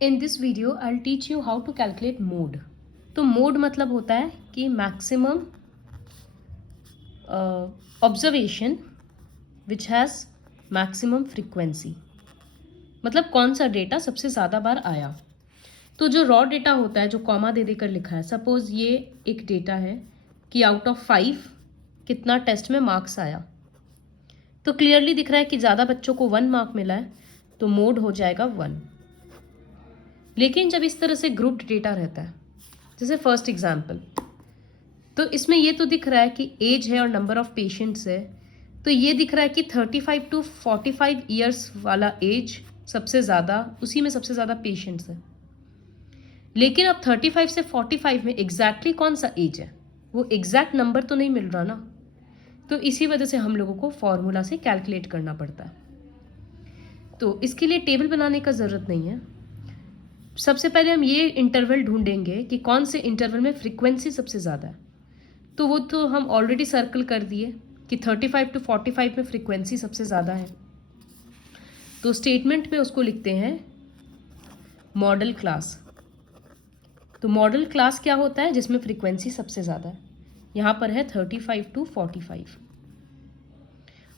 In this video, I'll teach you how to calculate mode. तो mode मतलब होता है कि maximum observation which has maximum frequency. मतलब कौन सा डेटा सबसे ज़्यादा बार आया. तो जो रॉ डेटा होता है जो कॉमा दे देकर लिखा है, सपोज ये एक डेटा है कि आउट ऑफ 5 कितना टेस्ट में मार्क्स आया, तो क्लियरली दिख रहा है कि ज़्यादा बच्चों को 1 मार्क मिला है, तो मोड हो जाएगा 1. लेकिन जब इस तरह से ग्रुप्ड डेटा रहता है, जैसे फर्स्ट एग्जाम्पल, तो इसमें ये तो दिख रहा है कि एज है और नंबर ऑफ पेशेंट्स है, तो ये दिख रहा है कि 35 to 45 ईयर्स वाला एज सबसे ज़्यादा, उसी में सबसे ज़्यादा पेशेंट्स है. लेकिन अब 35 से 45 में एग्जैक्टली कौन सा एज है, वो एग्जैक्ट नंबर तो नहीं मिल रहा ना. तो इसी वजह से हम लोगों को फॉर्मूला से कैलकुलेट करना पड़ता है. तो इसके लिए टेबल बनाने का ज़रूरत नहीं है. सबसे पहले हम ये इंटरवल ढूंढेंगे कि कौन से इंटरवल में फ्रीक्वेंसी सबसे ज़्यादा है. तो वो तो हम ऑलरेडी सर्कल कर दिए कि 35 to 45 में फ्रीक्वेंसी सबसे ज़्यादा है. तो स्टेटमेंट में उसको लिखते हैं मॉडल क्लास. तो मॉडल क्लास क्या होता है जिसमें फ्रीक्वेंसी सबसे ज़्यादा है. यहाँ पर है 35 to 45.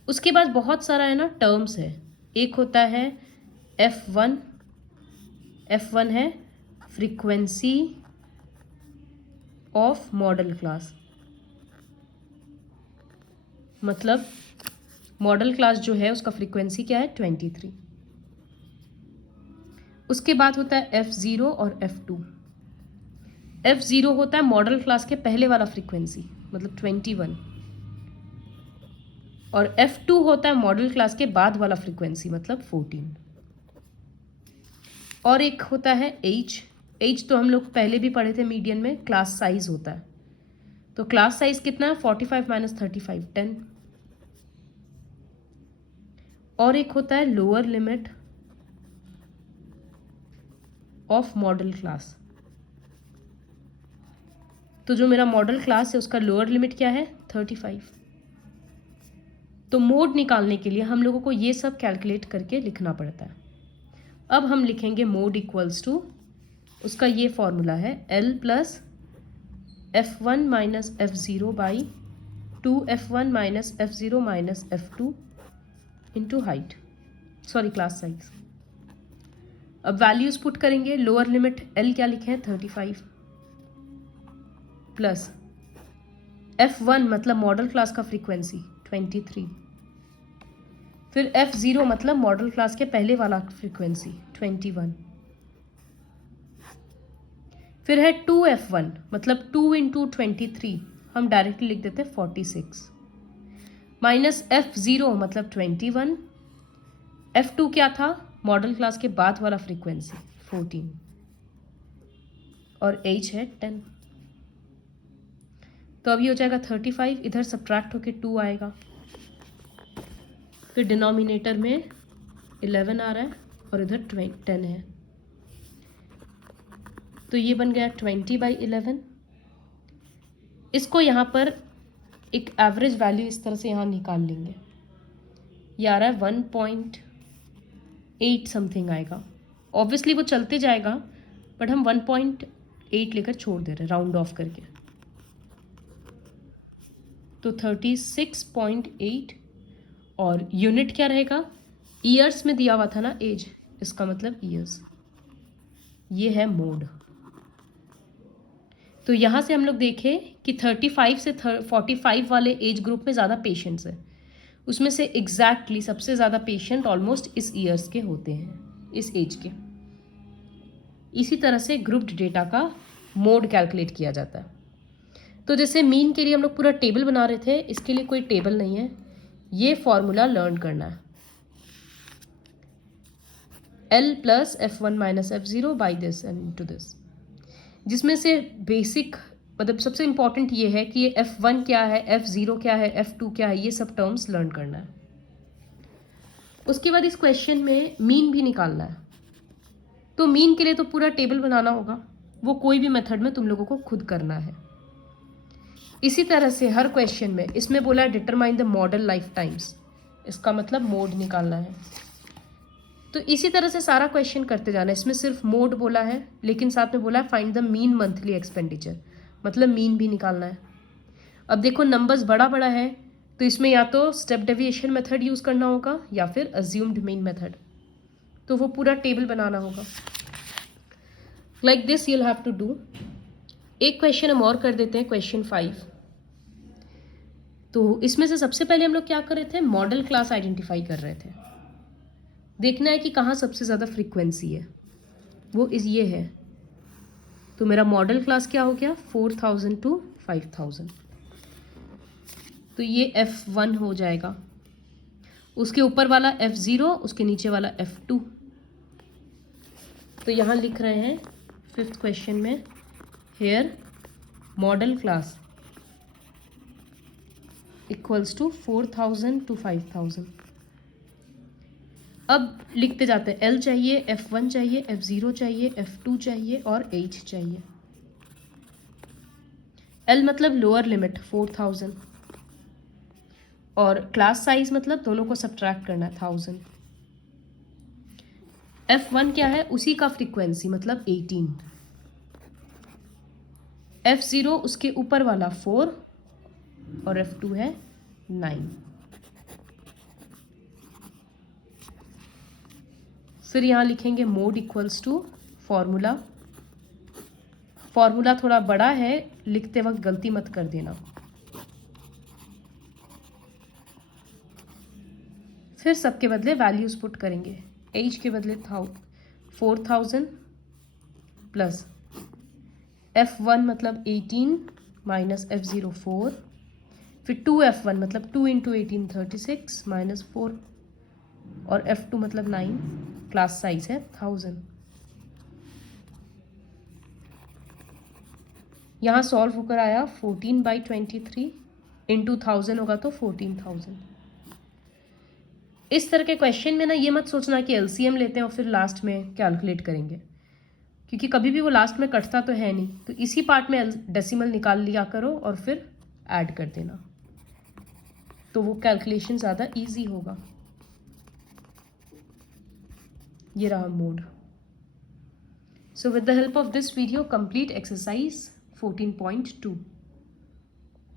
उसके बाद बहुत सारा है ना टर्म्स है. एक होता है F1. F1 है फ्रीक्वेंसी ऑफ मॉडल क्लास. मतलब मॉडल क्लास जो है उसका फ्रीक्वेंसी क्या है, 23. उसके बाद होता है F0 और F2. F0 होता है मॉडल क्लास के पहले वाला फ्रीक्वेंसी, मतलब 21. और F2 होता है मॉडल क्लास के बाद वाला फ्रीक्वेंसी, मतलब 14. और एक होता है H तो हम लोग पहले भी पढ़े थे मीडियन में, क्लास साइज होता है. तो क्लास साइज कितना है, 45 - 35, 10. और एक होता है lower limit of model class. तो जो मेरा मॉडल क्लास है उसका लोअर लिमिट क्या है, 35. तो मोड निकालने के लिए हम लोगों को ये सब कैलकुलेट करके लिखना पड़ता है. अब हम लिखेंगे मोड इक्वल्स टू, उसका ये फॉर्मूला है L + F1 - F0 by 2F1 - F0 - F2 into height, sorry class size. अब वैल्यूज पुट करेंगे. लोअर लिमिट L क्या लिखे हैं, 35, प्लस F1 मतलब मॉडल क्लास का फ्रीक्वेंसी 23, फिर F0 मतलब मॉडल क्लास के पहले वाला फ्रीक्वेंसी 21, फिर है 2F1 मतलब 2 × 23, हम डायरेक्टली लिख देते 46, माइनस F0 मतलब 21, F2 क्या था, मॉडल क्लास के बाद वाला फ्रीक्वेंसी 14, और H है 10. तो अभी हो जाएगा 35, इधर सब्ट्रैक्ट होके 2 आएगा, फिर डिनोमिनेटर में 11 आ रहा है और इधर 10 है, तो ये बन गया 20/11. इसको यहाँ पर एक एवरेज वैल्यू इस तरह से यहाँ निकाल लेंगे. ये आ रहा है 1.8 समथिंग आएगा. ऑब्वियसली वो चलते जाएगा, बट हम 1.8 लेकर छोड़ दे रहे हैं राउंड ऑफ करके. तो 36.8, और यूनिट क्या रहेगा, ईयर्स में दिया हुआ था ना एज, इसका मतलब ईयर्स. ये है मोड. तो यहाँ से हम लोग देखें कि 35 से 45 वाले एज ग्रुप में ज़्यादा पेशेंट्स है. उसमें से एग्जैक्टली सबसे ज़्यादा पेशेंट ऑलमोस्ट इस ईयर्स के होते हैं, इस एज के. इसी तरह से ग्रुप्ड डेटा का मोड कैलकुलेट किया जाता है. तो जैसे मीन के लिए हम लोग पूरा टेबल बना रहे थे, इसके लिए कोई टेबल नहीं है, ये फॉर्मूला लर्न करना है. L + F1 - F0 by this and into this, जिसमें से बेसिक मतलब सबसे इंपॉर्टेंट ये है कि ये F1 क्या है, F0 क्या है, F2 क्या है, ये सब टर्म्स लर्न करना है. उसके बाद इस क्वेश्चन में मीन भी निकालना है. तो मीन के लिए तो पूरा टेबल बनाना होगा, वो कोई भी मेथड में तुम लोगों को खुद करना है. इसी तरह से हर क्वेश्चन में, इसमें बोला है determine the model life times, इसका मतलब मोड निकालना है. तो इसी तरह से सारा क्वेश्चन करते जाना है। इसमें सिर्फ मोड बोला है, लेकिन साथ में बोला है find the mean monthly expenditure, मतलब मीन भी निकालना है। अब देखो नंबर्स बड़ा बड़ा है, तो इसमें या तो स्टेप डेविएशन मेथड यूज़ करना होगा या फिर अज्यूम्ड मीन मेथड, तो वो पूरा टेबल बनाना होगा। Like this you'll have to do. एक क्वेश्चन हम और कर देते हैं, क्वेश्चन 5। तो इसमें से सबसे पहले हम लोग क्या कर रहे थे, मॉडल क्लास आइडेंटिफाई कर रहे थे। देखना है कि कहाँ सबसे ज़्यादा फ्रीक्वेंसी है, वो ये है। तो मेरा मॉडल क्लास क्या हो गया, 4000 to 5000। तो ये F1 हो जाएगा, उसके ऊपर वाला F0, उसके नीचे वाला F2। तो यहाँ लिख रहे हैं 5th क्वेश्चन में, here modal class equals to 4000 to 5000। अब लिखते जाते हैं, L चाहिए, F1 चाहिए, F0 चाहिए, F2 चाहिए और H चाहिए। L मतलब लोअर लिमिट 4000 और क्लास साइज मतलब दोनों को सब्ट्रैक्ट करना है 1000। F1 क्या है, उसी का फ्रीक्वेंसी मतलब 18। F0 उसके ऊपर वाला 4 और F2 है 9। फिर यहाँ लिखेंगे mode equals to formula. Formula थोड़ा बड़ा है, लिखते वक्त गलती मत कर देना। फिर सबके बदले वैल्यूज पुट करेंगे। H के बदले 4000 प्लस F1 मतलब 18 माइनस F0 4, फिर 2F1 मतलब 2 इंटू 18 36 माइनस 4 और F2 मतलब 9, क्लास साइज है 1000। यहाँ सॉल्व होकर आया 14/23 इंटू 1000 होगा तो 14000। इस तरह के क्वेश्चन में ना ये मत सोचना कि एलसीएम लेते हैं और फिर लास्ट में कैलकुलेट करेंगे, क्योंकि कभी भी वो लास्ट में कटता तो है नहीं। तो इसी पार्ट में डेसिमल निकाल लिया करो और फिर ऐड कर देना, तो वो कैलकुलेशन ज़्यादा इजी होगा। ये रहा mode. So with the help of this video complete exercise 14.2।